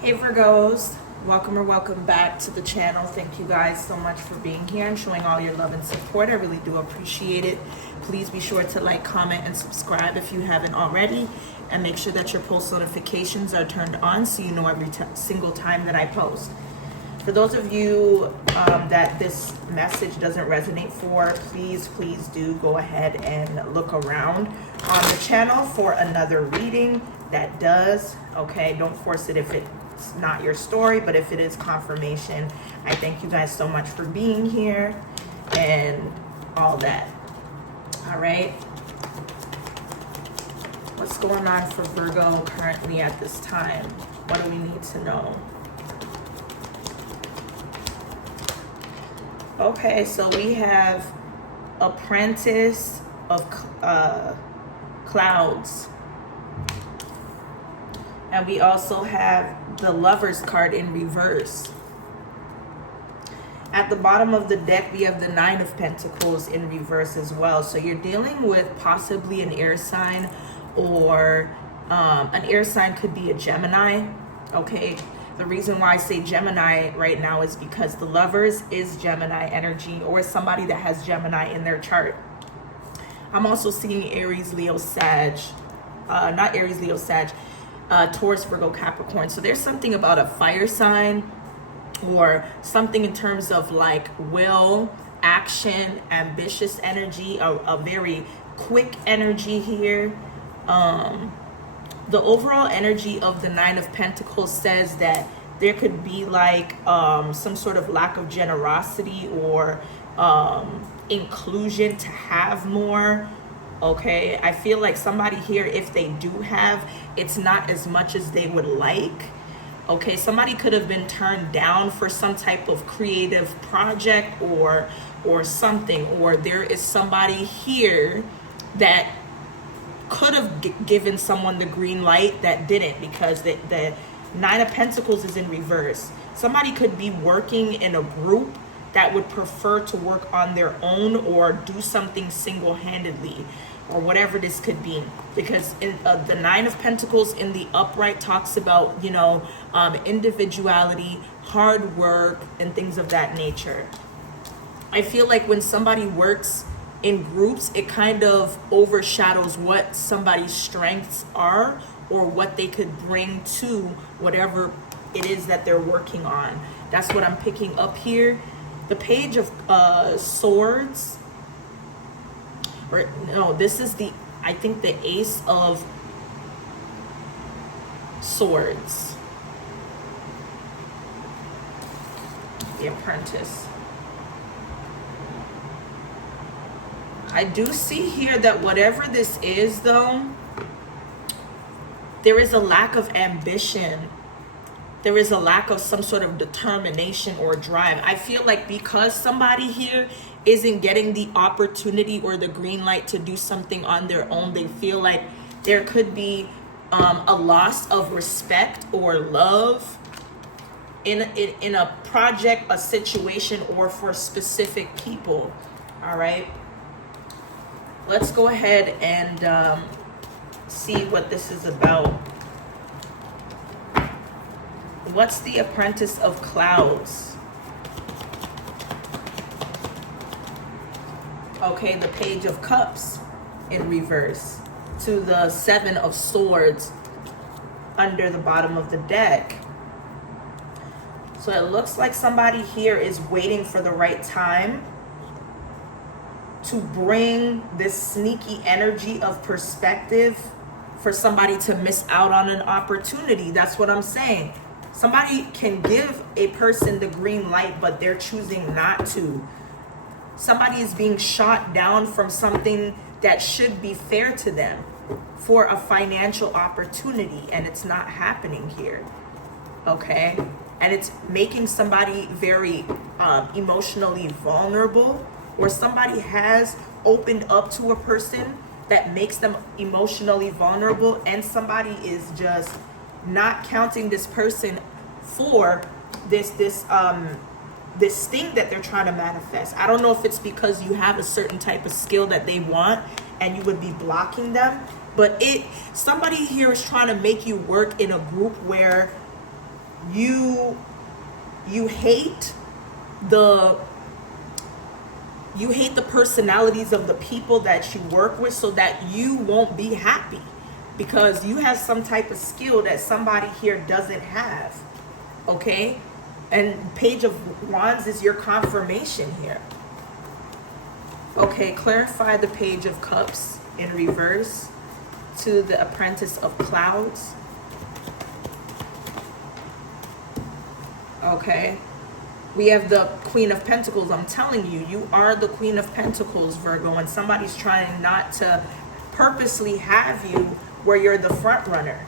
Hey Virgos, welcome or welcome back to the channel. Thank you guys so much for being here and showing all your love and support. I really do appreciate it. Please be sure to like, comment, and subscribe if you haven't already. And make sure that your post notifications are turned on so you know every single time that I post. For those of you that this message doesn't resonate for, please do go ahead and look around on the channel for another reading that does. Okay, don't force it if it's not your story, but if it is confirmation, I thank you guys so much for being here and all that. All right. What's going on for Virgo currently at this time? What do we need to know? Okay, so we have Apprentice of Clouds. And we also have the Lover's card in reverse. At the bottom of the deck, we have the Nine of Pentacles in reverse as well. So you're dealing with possibly an air sign, or an air sign could be a Gemini, okay? The reason why I say Gemini right now is because the Lovers is Gemini energy, or somebody that has Gemini in their chart. I'm also seeing Aries, Leo, Sag. Not Aries, Leo, Sag. Taurus, Virgo, Capricorn. So there's something about a fire sign, or something in terms of like will, action, ambitious energy, a very quick energy here. The overall energy of the Nine of Pentacles says that there could be like some sort of lack of generosity or inclusion to have more. Okay, I feel like somebody here, if they do have, it's not as much as they would like. Okay, somebody could have been turned down for some type of creative project or something, or there is somebody here that could have given someone the green light that didn't, because the Nine of Pentacles is in reverse. Somebody could be working in a group that would prefer to work on their own or do something single-handedly, or whatever this could be, because in the Nine of Pentacles in the upright talks about, you know, individuality, hard work, and things of that nature. I feel like when somebody works in groups, it kind of overshadows what somebody's strengths are or what they could bring to whatever it is that they're working on. That's what I'm picking up here. The Page of Swords, or no, this is the, I think, the Ace of Swords. The Apprentice. I do see here that whatever this is, though, there is a lack of ambition. There is a lack of some sort of determination or drive. I feel like because somebody here isn't getting the opportunity or the green light to do something on their own, they feel like there could be a loss of respect or love in a project, a situation, or for specific people. All right. Let's go ahead and see what this is about. What's the Apprentice of Clouds? Okay, the Page of Cups in reverse to the Seven of Swords under the bottom of the deck. So it looks like somebody here is waiting for the right time to bring this sneaky energy of perspective for somebody to miss out on an opportunity. That's what I'm saying. Somebody can give a person the green light, but they're choosing not to. Somebody is being shot down from something that should be fair to them for a financial opportunity, and it's not happening here. Okay? And it's making somebody very emotionally vulnerable, or somebody has opened up to a person that makes them emotionally vulnerable, and somebody is just not counting this person for this thing that they're trying to manifest. I don't know if it's because you have a certain type of skill that they want and you would be blocking them, but somebody here is trying to make you work in a group where you hate the personalities of the people that you work with so that you won't be happy, because you have some type of skill that somebody here doesn't have. Okay? And Page of Wands is your confirmation here. Okay, clarify the Page of Cups in reverse to the Apprentice of Clouds. Okay. We have the Queen of Pentacles. I'm telling you, you are the Queen of Pentacles, Virgo, and somebody's trying not to purposely have you where you're the front runner.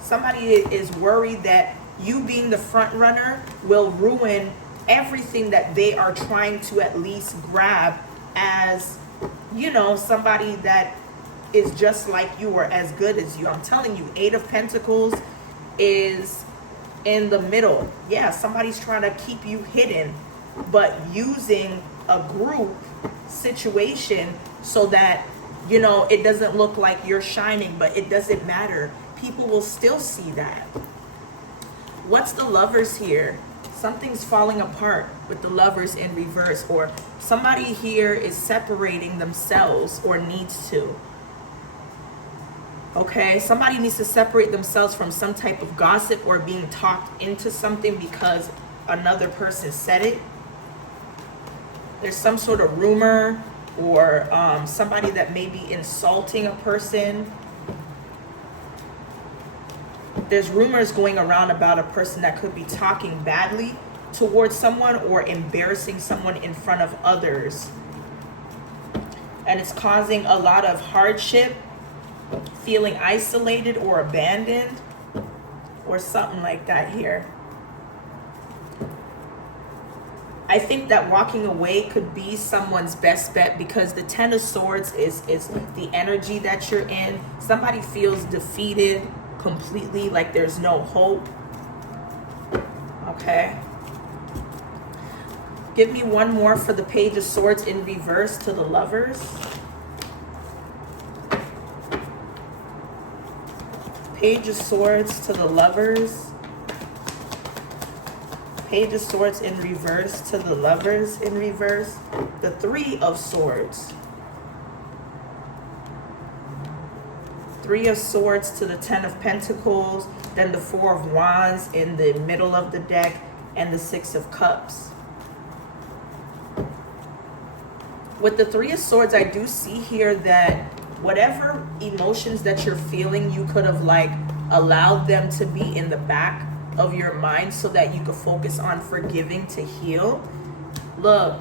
Somebody is worried that you being the front runner will ruin everything that they are trying to at least grab as, you know, somebody that is just like you or as good as you. I'm telling you, Eight of Pentacles is in the middle. Yeah, somebody's trying to keep you hidden, but using a group situation so that, you know, it doesn't look like you're shining, but it doesn't matter. People will still see that. What's the Lovers here? Something's falling apart with the Lovers in reverse, or somebody here is separating themselves or needs to. Okay, somebody needs to separate themselves from some type of gossip or being talked into something because another person said it. There's some sort of rumor or somebody that may be insulting a person. There's rumors going around about a person that could be talking badly towards someone or embarrassing someone in front of others. And it's causing a lot of hardship, feeling isolated or abandoned or something like that here. I think that walking away could be someone's best bet because the Ten of Swords is the energy that you're in. Somebody feels defeated completely, like there's no hope. Okay. Give me one more for the Page of Swords in reverse to the Lovers. Page of Swords to the Lovers. Page of Swords in reverse to the Lovers in reverse. The Three of Swords. Three of Swords to the Ten of Pentacles. Then the Four of Wands in the middle of the deck. And the Six of Cups. With the Three of Swords, I do see here that whatever emotions that you're feeling, you could have like allowed them to be in the back of your mind so that you could focus on forgiving to heal. Look,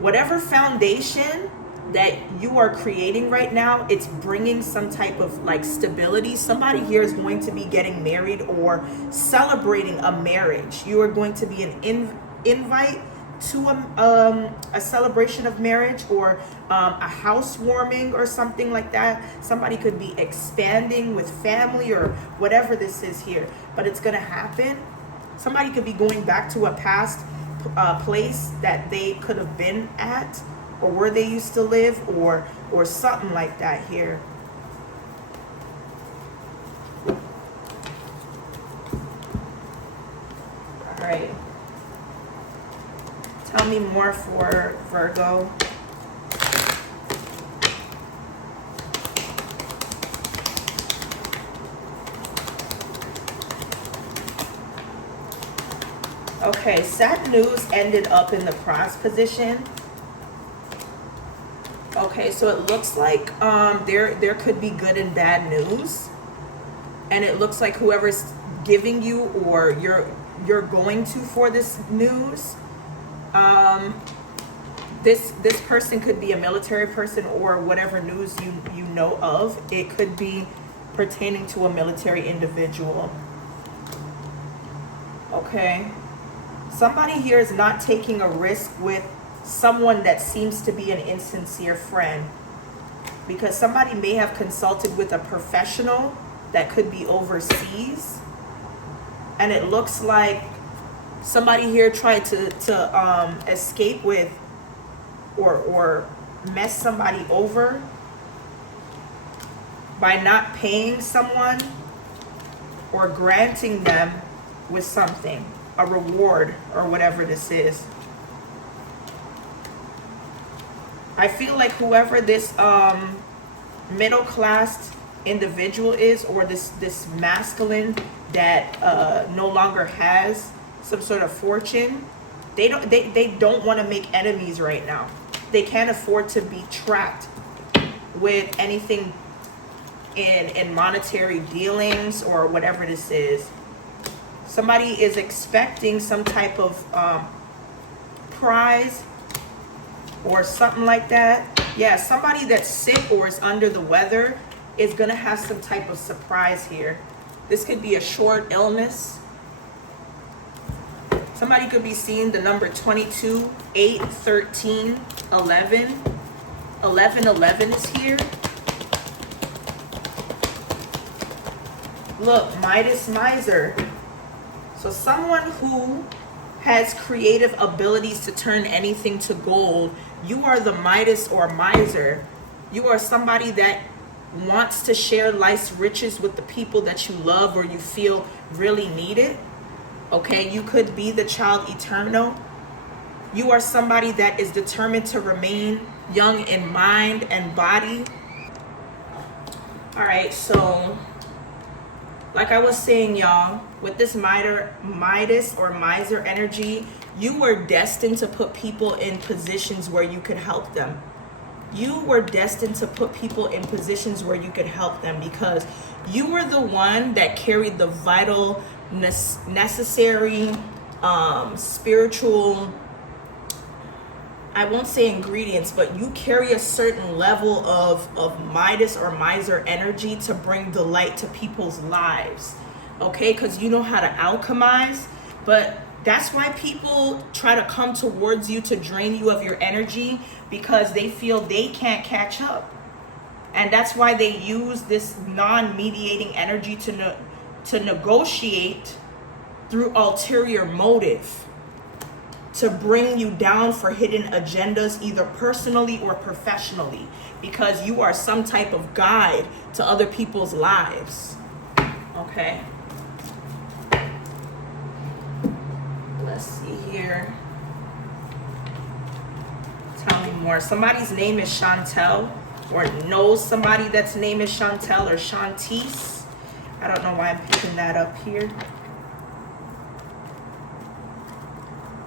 whatever foundation that you are creating right now, it's bringing some type of like stability. Somebody here is going to be getting married or celebrating a marriage. You are going to be an invite to a celebration of marriage or a housewarming or something like that. Somebody could be expanding with family or whatever this is here, but it's gonna happen. Somebody could be going back to a past place that they could have been at or where they used to live or something like that here. All right. Tell me more for Virgo. Okay, sad news ended up in the cross position. Okay, so it looks like there could be good and bad news. And it looks like whoever's giving you or you're going to for this news, this person could be a military person or whatever news you know of. It could be pertaining to a military individual. Okay. Somebody here is not taking a risk with someone that seems to be an insincere friend, because somebody may have consulted with a professional that could be overseas, and it looks like somebody here tried to escape with or mess somebody over by not paying someone or granting them with something, a reward or whatever this is. I feel like whoever this middle class individual is, or this masculine that no longer has some sort of fortune, they don't want to make enemies right now. They can't afford to be trapped with anything in monetary dealings or whatever this is. Somebody is expecting some type of prize or something like that. Yeah, somebody that's sick or is under the weather is gonna have some type of surprise here. This could be a short illness. Somebody could be seeing the number 22, 8, 13, 11. 11 is here. Look, Midas Miser. So someone who has creative abilities to turn anything to gold. You are the Midas or Miser. You are somebody that wants to share life's riches with the people that you love or you feel really need it. Okay, you could be the child eternal. You are somebody that is determined to remain young in mind and body. All right, so like I was saying, y'all, with this Midas or Miser energy, you were destined to put people in positions where you could help them. You were destined to put people in positions where you could help them because you were the one that carried the vital, necessary, spiritual, I won't say ingredients, but you carry a certain level of Midas or Miser energy to bring delight to people's lives. Okay, because you know how to alchemize, but that's why people try to come towards you to drain you of your energy, because they feel they can't catch up. And that's why they use this non-mediating energy to negotiate through ulterior motive, to bring you down for hidden agendas, either personally or professionally, because you are some type of guide to other people's lives. Okay. Let's see here. Tell me more. Somebody's name is Chantel, or knows somebody that's name is Chantel or Shantice. I don't know why I'm picking that up here.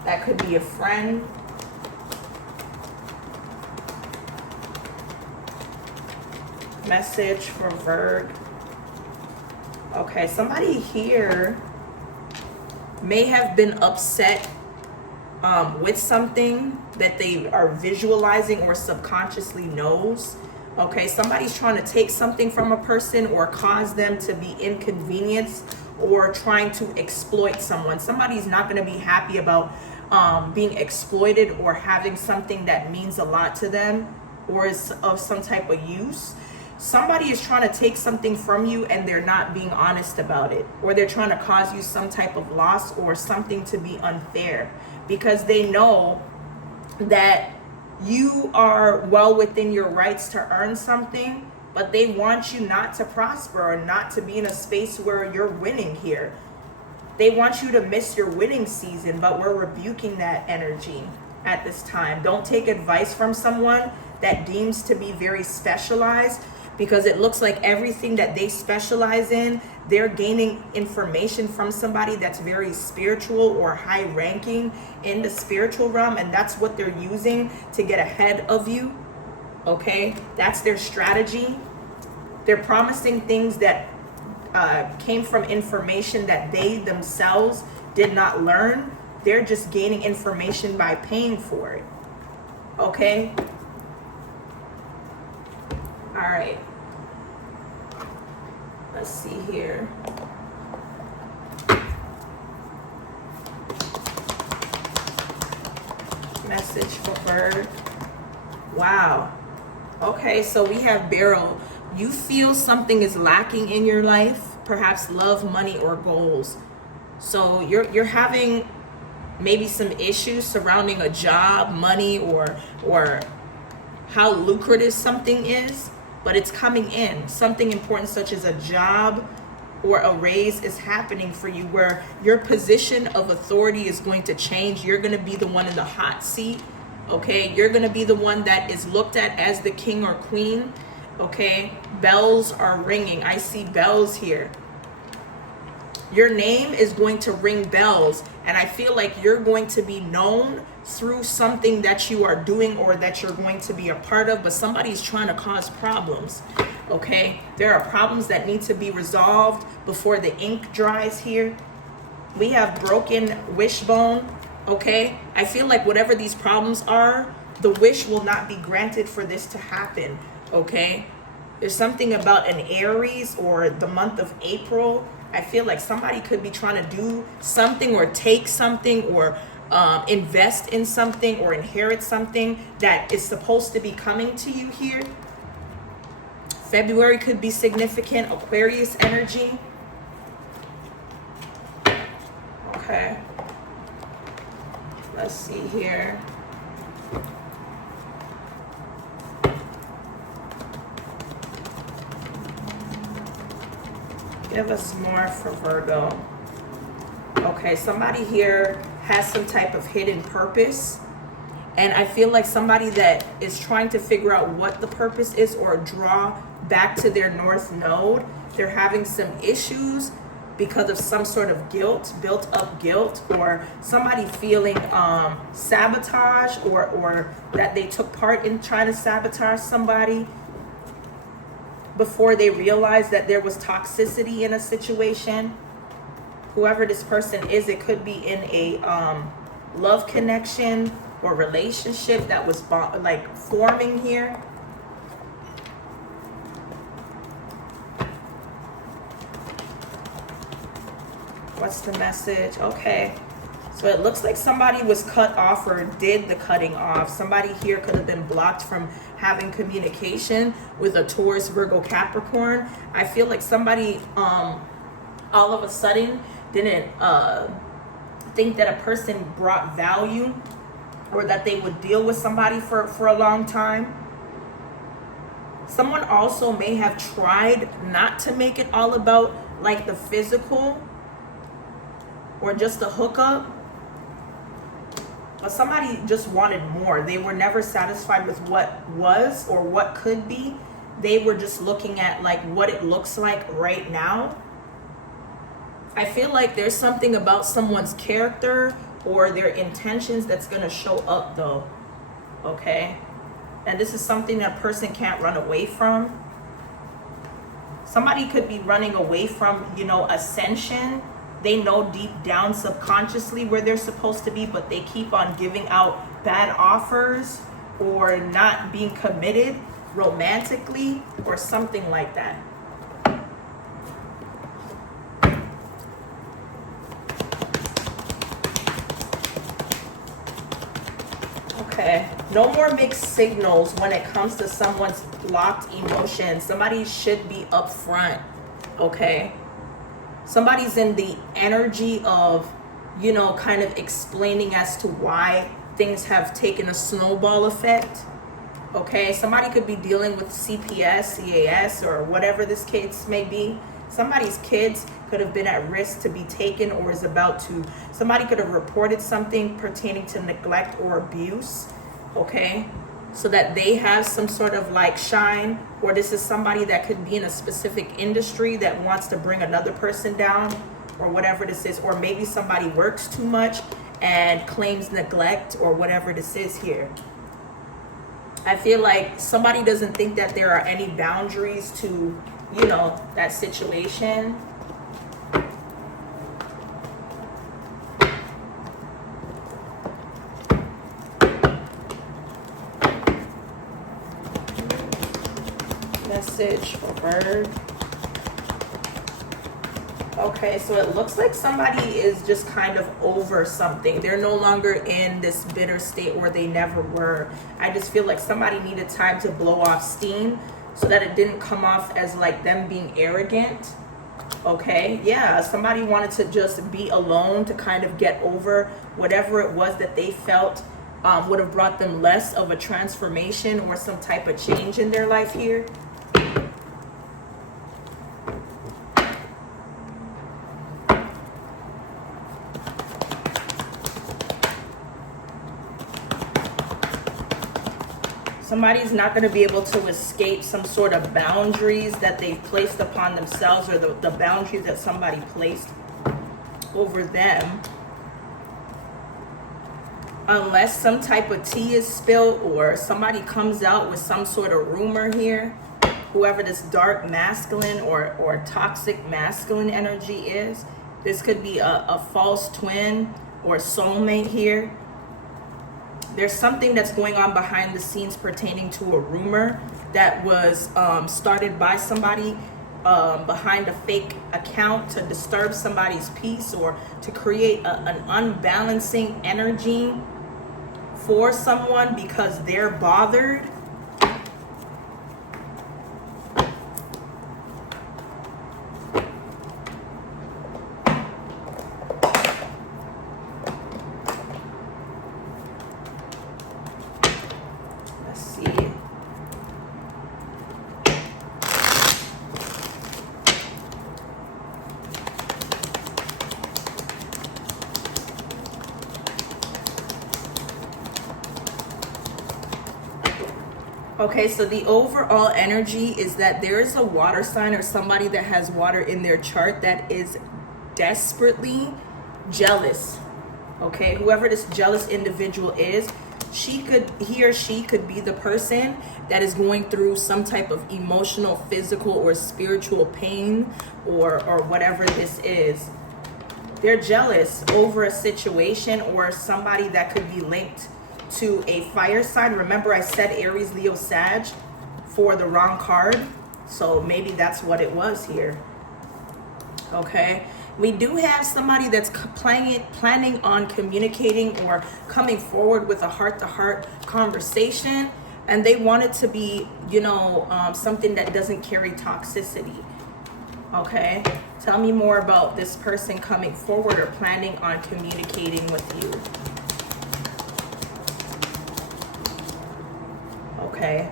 That could be a friend. Message for Virg. Okay, somebody here may have been upset with something that they are visualizing or subconsciously knows. Okay, somebody's trying to take something from a person or cause them to be inconvenienced or trying to exploit someone. Somebody's not going to be happy about being exploited or having something that means a lot to them or is of some type of use. Somebody is trying to take something from you and they're not being honest about it, or they're trying to cause you some type of loss or something to be unfair, because they know that you are well within your rights to earn something, but they want you not to prosper or not to be in a space where you're winning here. They want you to miss your winning season, but we're rebuking that energy at this time. Don't take advice from someone that deems to be very specialized, because it looks like everything that they specialize in, they're gaining information from somebody that's very spiritual or high ranking in the spiritual realm, and that's what they're using to get ahead of you. Okay, that's their strategy. They're promising things that came from information that they themselves did not learn. They're just gaining information by paying for it. Okay? All right. Let's see here. Message for Bird. Wow. Okay, so we have Beryl. You feel something is lacking in your life, perhaps love, money, or goals. So you're having maybe some issues surrounding a job, money, or how lucrative something is, but it's coming in. Something important such as a job, or a raise is happening for you, where your position of authority is going to change. You're going to be the one in the hot seat. Okay, you're going to be the one that is looked at as the king or queen. Okay, bells are ringing. I see bells here. Your name is going to ring bells, and I feel like you're going to be known through something that you are doing or that you're going to be a part of, but somebody's trying to cause problems. Okay, there are problems that need to be resolved before the ink dries here. We have broken wishbone. Okay, I feel like whatever these problems are, the wish will not be granted for this to happen. Okay, there's something about an Aries or the month of April. I feel like somebody could be trying to do something or take something or invest in something or inherit something that is supposed to be coming to you here. February could be significant. Aquarius energy. Okay. Let's see here. Give us more for Virgo. Okay, somebody here has some type of hidden purpose. And I feel like somebody that is trying to figure out what the purpose is or draw back to their north node, they're having some issues because of some sort of guilt, built up guilt, or somebody feeling sabotage or that they took part in trying to sabotage somebody before they realized that there was toxicity in a situation. Whoever this person is, it could be in a love connection or relationship that was like forming here. What's the message? Okay, so it looks like somebody was cut off or did the cutting off. Somebody here could have been blocked from having communication with a Taurus, Virgo, Capricorn. I feel like somebody all of a sudden didn't think that a person brought value or that they would deal with somebody for a long time. Someone also may have tried not to make it all about like the physical or just a hookup, but somebody just wanted more. They were never satisfied with what was or what could be. They were just looking at like what it looks like right now. I feel like there's something about someone's character or their intentions that's going to show up though. Okay, and this is something that person can't run away from. Somebody could be running away from, ascension. They know deep down subconsciously where they're supposed to be, but they keep on giving out bad offers or not being committed romantically or something like that. Okay, no more mixed signals when it comes to someone's blocked emotions. Somebody should be upfront, okay? Somebody's in the energy of, kind of explaining as to why things have taken a snowball effect, okay? Somebody could be dealing with CPS, CAS, or whatever this case may be. Somebody's kids could have been at risk to be taken or is about to. Somebody could have reported something pertaining to neglect or abuse, okay? So that they have some sort of like shine, or this is somebody that could be in a specific industry that wants to bring another person down or whatever this is, or maybe somebody works too much and claims neglect or whatever this is here. I feel like somebody doesn't think that there are any boundaries to, that situation. Message for bird. Okay, so it looks like somebody is just kind of over something. They're no longer in this bitter state where they never were. I just feel like somebody needed time to blow off steam so that it didn't come off as like them being arrogant. Okay, yeah, somebody wanted to just be alone to kind of get over whatever it was that they felt would have brought them less of a transformation or some type of change in their life here. Somebody's not going to be able to escape some sort of boundaries that they've placed upon themselves, or the boundaries that somebody placed over them. Unless some type of tea is spilled or somebody comes out with some sort of rumor here. Whoever this dark masculine or toxic masculine energy is. This could be a false twin or soulmate here. There's something that's going on behind the scenes pertaining to a rumor that was started by somebody behind a fake account to disturb somebody's peace or to create an unbalancing energy for someone because they're bothered. Let's see. Okay, so the overall energy is that there is a water sign or somebody that has water in their chart that is desperately jealous. Okay, whoever this jealous individual is, he or she could be the person that is going through some type of emotional, physical, or spiritual pain or whatever this is. They're jealous over a situation or somebody that could be linked to a fire sign. Remember I said Aries, Leo, Sag for the wrong card. So maybe that's what it was here. Okay. We do have somebody that's planning on communicating or coming forward with a heart-to-heart conversation. And they want it to be, something that doesn't carry toxicity. Okay. Tell me more about this person coming forward or planning on communicating with you. Okay.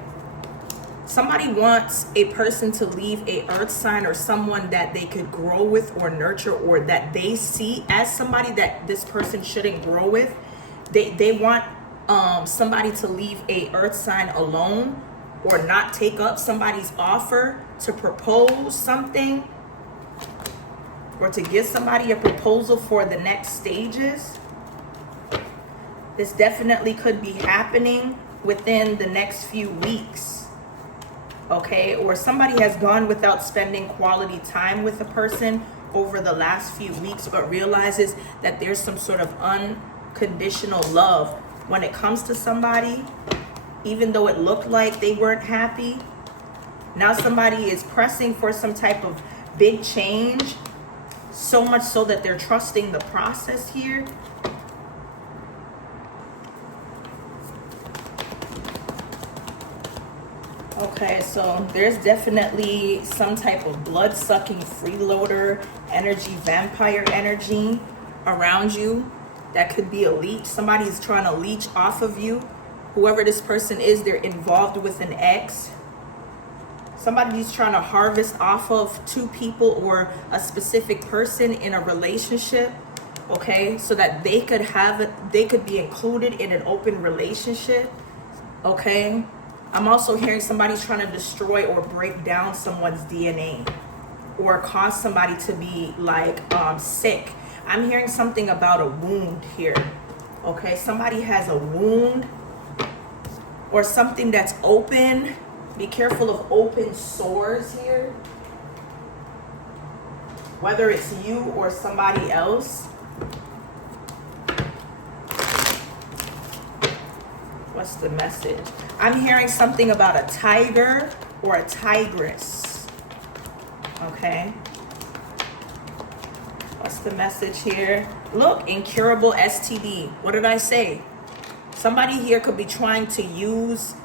Somebody wants a person to leave a earth sign or someone that they could grow with or nurture or that they see as somebody that this person shouldn't grow with. They want somebody to leave a earth sign alone or not take up somebody's offer to propose something or to give somebody a proposal for the next stages. This definitely could be happening within the next few weeks. Okay, or somebody has gone without spending quality time with a person over the last few weeks, but realizes that there's some sort of unconditional love when it comes to somebody, even though it looked like they weren't happy. Now somebody is pressing for some type of big change, so much so that they're trusting the process here. Okay, so there's definitely some type of blood-sucking freeloader energy, vampire energy around you. That could be a leech. Somebody's trying to leech off of you. Whoever this person is, they're involved with an ex. Somebody's trying to harvest off of two people or a specific person in a relationship. Okay, so that they could have it, they could be included in an open relationship. Okay. I'm also hearing somebody's trying to destroy or break down someone's DNA or cause somebody to be sick. I'm hearing something about a wound here. Okay, somebody has a wound or something that's open. Be careful of open sores here. Whether it's you or somebody else. What's the message? I'm hearing something about a tiger or a tigress. Okay. What's the message here? Look, incurable STD. What did I say? Somebody here could be trying to use,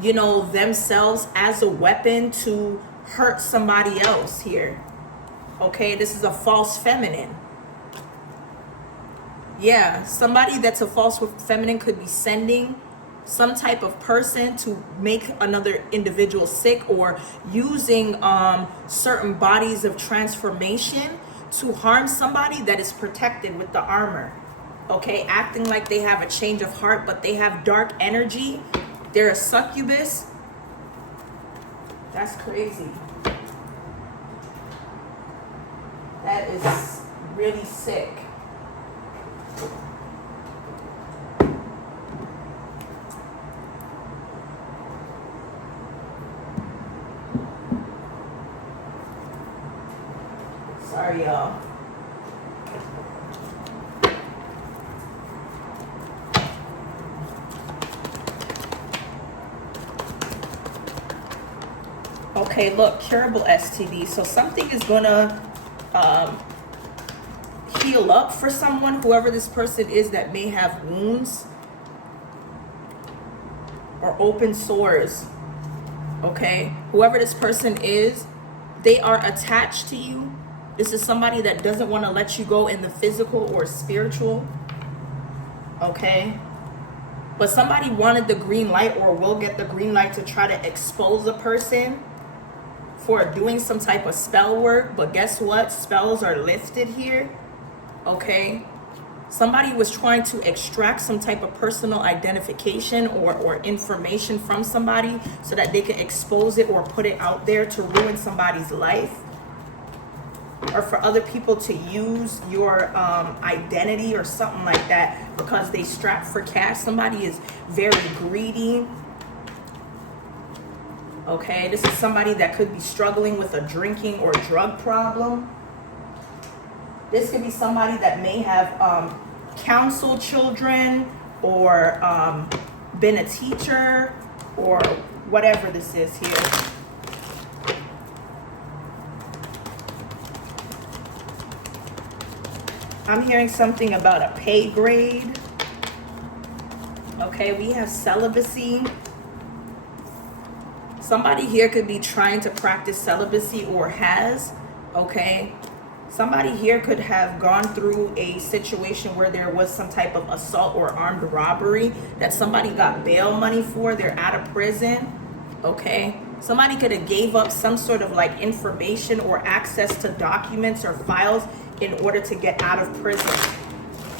themselves as a weapon to hurt somebody else here. Okay, this is a false feminine. Yeah, somebody that's a false feminine could be sending some type of person to make another individual sick or using certain bodies of transformation to harm somebody that is protected with the armor. Okay, acting like they have a change of heart, but they have dark energy They're a succubus. That's crazy. That is really sick. Sorry, y'all. Okay, look, curable STD. So something is gonna heal up for someone, whoever this person is that may have wounds or open sores. Okay, whoever this person is, they are attached to you. This is somebody that doesn't want to let you go in the physical or spiritual. Okay, but somebody wanted the green light or will get the green light to try to expose a person for doing some type of spell work. But guess what? Spells are lifted here. Okay, somebody was trying to extract some type of personal identification or information from somebody so that they could expose it or put it out there to ruin somebody's life, or for other people to use your identity or something like that because they strapped for cash. Somebody is very greedy. Okay, this is somebody that could be struggling with a drinking or drug problem. This could be somebody that may have counseled children or been a teacher or whatever this is here. I'm hearing something about a pay grade. Okay, we have celibacy. Somebody here could be trying to practice celibacy or has. Okay, somebody here could have gone through a situation where there was some type of assault or armed robbery that somebody got bail money for. They're out of prison. Okay, somebody could have gave up some sort of like information or access to documents or files in order to get out of prison.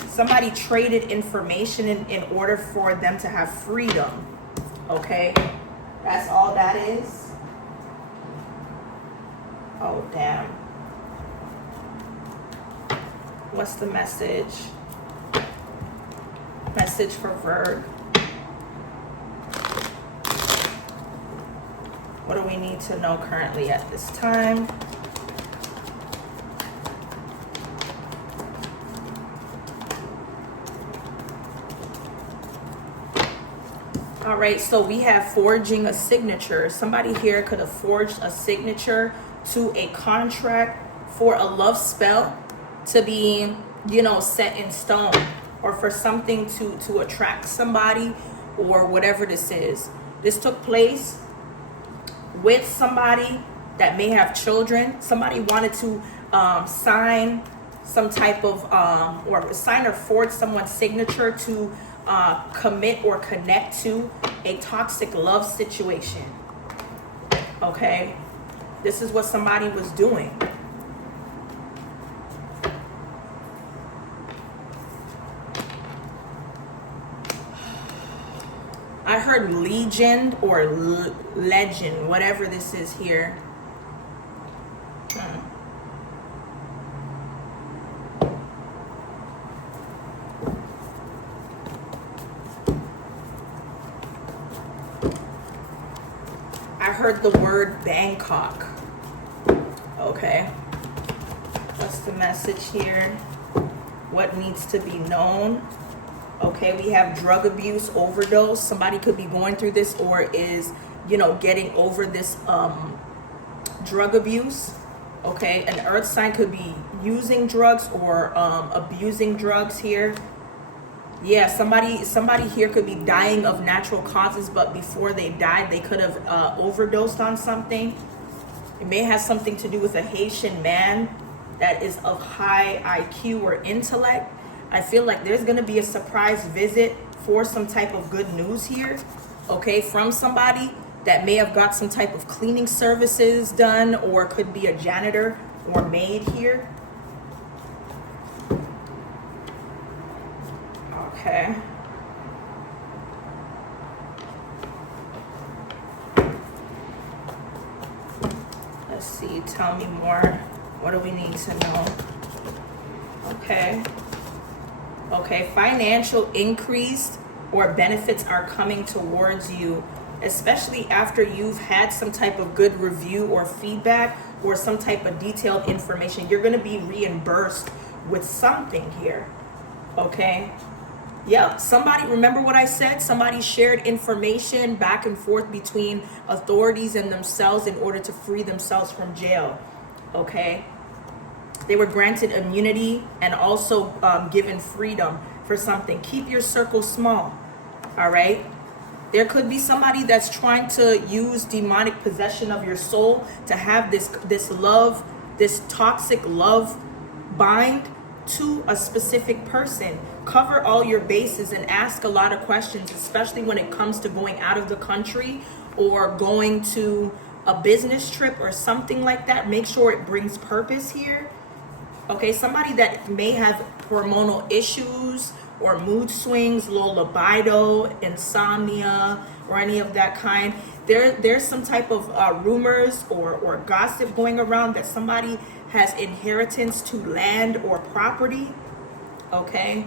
Somebody traded information in order for them to have freedom. Okay, that's all that is. Oh, damn. What's the message? Message for Virg. What do we need to know currently at this time? All right, so we have forging a signature. Somebody here could have forged a signature to a contract for a love spell to be, you know, set in stone, or for something to attract somebody or whatever this is. This took place with somebody that may have children. Somebody wanted to sign some type of, or sign or forge someone's signature to commit or connect to a toxic love situation. Okay, this is what somebody was doing. I heard legend or legend, whatever this is here. I heard the word Bangkok. Okay. What's the message here? What needs to be known? Okay, we have drug abuse, overdose. Somebody could be going through this or is, you know, getting over this drug abuse. Okay, an earth sign could be using drugs or abusing drugs here. Yeah, somebody here could be dying of natural causes, but before they died, they could have overdosed on something. It may have something to do with a Haitian man that is of high IQ or intellect. I feel like there's going to be a surprise visit for some type of good news here, okay, from somebody that may have got some type of cleaning services done, or could be a janitor or maid here. Okay. tell me more. What do we need to know? Okay. Okay, financial increase or benefits are coming towards you, especially after you've had some type of good review or feedback or some type of detailed information. You're going to be reimbursed with something here. Okay. Yep. Somebody, remember what I said? Somebody shared information back and forth between authorities and themselves in order to free themselves from jail. Okay. They were granted immunity and also given freedom for something. Keep your circle small. All right. There could be somebody that's trying to use demonic possession of your soul to have this love, this toxic love bind to a specific person. Cover all your bases and ask a lot of questions, especially when it comes to going out of the country or going to a business trip or something like that. Make sure it brings purpose here. Okay, somebody that may have hormonal issues or mood swings, low libido, insomnia, or any of that kind. There's some type of rumors or gossip going around that somebody has inheritance to land or property. Okay,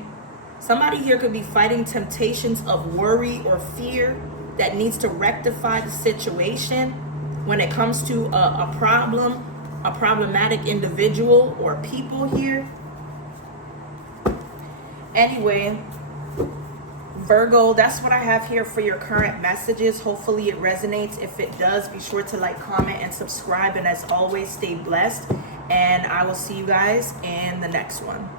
somebody here could be fighting temptations of worry or fear that needs to rectify the situation when it comes to a problem, a problematic individual or people here. Anyway, Virgo, that's what I have here for your current messages. Hopefully it resonates. If it does, be sure to like, comment, and subscribe. And as always, stay blessed. And I will see you guys in the next one.